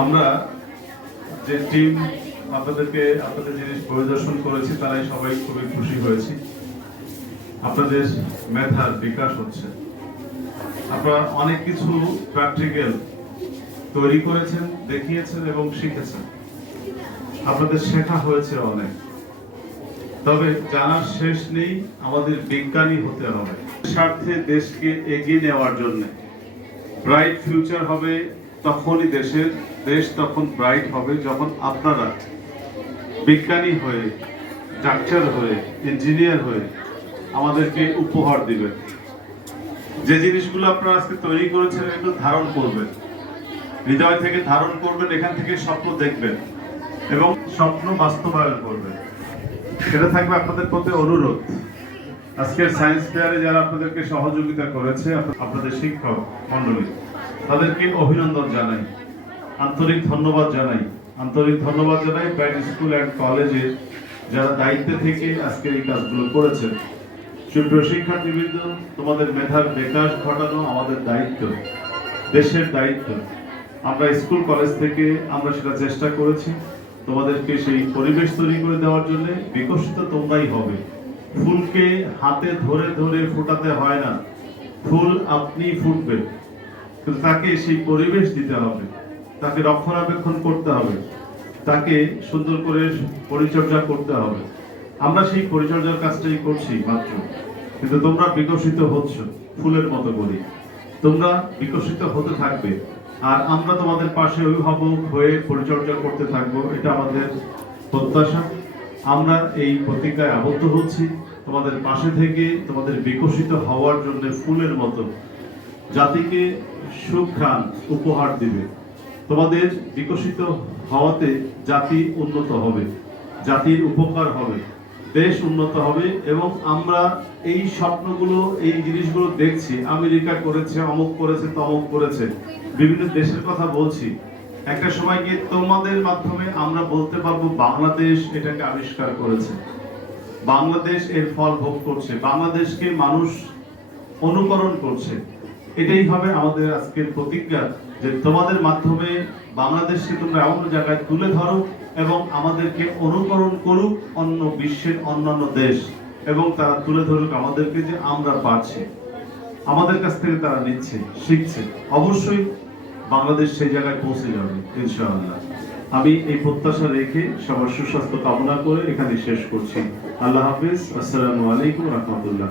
আমরা যে টিম আপনাদের জিনিস পরিদর্শন করেছি তারাই সবাই খুবই খুশি হয়েছি। আপনাদের মেধার বিকাশ হচ্ছে, আপনারা অনেক কিছু প্র্যাকটিক্যাল তৈরি করেছেন, দেখিয়েছেন এবং শিখেছেন। আপনাদের শেখা হয়েছে অনেক, তবে জানার শেষ নেই। আমাদের বিজ্ঞানী হতে হবে স্বার্থে, দেশকে এগিয়ে নেওয়ার জন্য। ব্রাইট ফিউচার হবে তখনই দেশ তখন ব্রাইট হবে যখন আপনারা বিজ্ঞানী হয়ে, ডাক্তার হয়ে, ইঞ্জিনিয়ার হয়ে আমাদেরকে উপহার দিবেন। যে জিনিসগুলো আপনারা আজকে তৈরি করেছেন এগুলো ধারণ করবেন, হৃদয় থেকে ধারণ করবেন, এখান থেকে স্বপ্ন দেখবেন এবং স্বপ্ন বাস্তবায়ন করবেন। সেটা থাকবে আপনাদের প্রতি অনুরোধ। আজকের সায়েন্স ফেয়ারে যারা আপনাদেরকে সহযোগিতা করেছে, আপনাদের শিক্ষক মন্ডলী, তাদেরকে অভিনন্দন জানাই, আন্তরিক ধন্যবাদ জানাই ব্রাইট স্কুল অ্যান্ড কলেজে যারা দায়িত্বে থেকে আজকে এই কাজগুলো করেছেন। সুপ্রিয় শিক্ষার্থীবৃন্দ, তোমাদের মেধার বিকাশ ঘটানো আমাদের দায়িত্ব, দেশের দায়িত্ব। আমরা স্কুল কলেজ থেকে আমরা সেটা চেষ্টা করেছি তোমাদেরকে সেই পরিবেশ তৈরি করে দেওয়ার জন্য। বিকশিত তোমরাই হবে। ফুলকে হাতে ধরে ধরে ফোটাতে হয় না, ফুল আপনি ফুটবে, কিন্তু তাকে সেই পরিবেশ দিতে হবে, তাকে রক্ষণাবেক্ষণ করতে হবে, তাকে সুন্দর করে পরিচর্যা করতে হবে। আমরা সেই পরিচর্যার কাজটাই করছি মাত্র, কিন্তু তোমরা বিকশিত হচ্ছ ফুলের মতো করে। তোমরা বিকশিত হতে থাকবে, আর আমরা তোমাদের পাশে অভিভাবক হয়ে পরিচর্যা করতে থাকবো, এটা আমাদের প্রত্যাশা। আমরা এই প্রতিজ্ঞায় আবদ্ধ হচ্ছি তোমাদের পাশে থেকে তোমাদের বিকশিত হওয়ার জন্য ফুলের মতো জাতিকে সুঘ্রাণ উপহার দিবে। তোমাদের বিকশিত হওয়াতে জাতি উন্নত হবে, জাতির উপকার হবে, দেশ উন্নত হবে। এবং আমরা এই স্বপ্নগুলো, এই জিনিসগুলো দেখছি, আমেরিকা করেছে, অমুক করেছে, তমুক করেছে, বিভিন্ন দেশের কথা বলছি। একটা সময় গিয়ে তোমাদের মাধ্যমে আমরা বলতে পারবো বাংলাদেশ এটাকে আবিষ্কার করেছে, বাংলাদেশ এর ফল ভোগ করছে, বাংলাদেশকে মানুষ অনুকরণ করছে। এটাই হবে আমাদের আজকের প্রতিজ্ঞা, যে তোমাদের মাধ্যমে বাংলাদেশকে তোমরা এমন জায়গায় তুলে ধরো এবং আমাদেরকে অনুকরণ করুক অন্য বিশ্বের অন্যান্য দেশ, এবং তারা তুলে ধরুক আমাদেরকে যে আমরা পারছি। আমাদের কাছ থেকে তারা নিচ্ছে, শিখছে। অবশ্যই বাংলাদেশ সেই জায়গায় পৌঁছে যাবে ইনশাআল্লাহ। আমি এই প্রত্যাশা রেখে সবার সুস্বাস্থ্য কামনা করে এখানে শেষ করছি। আল্লাহ হাফিজ। আসসালামু আলাইকুম রহমতুল্লাহ।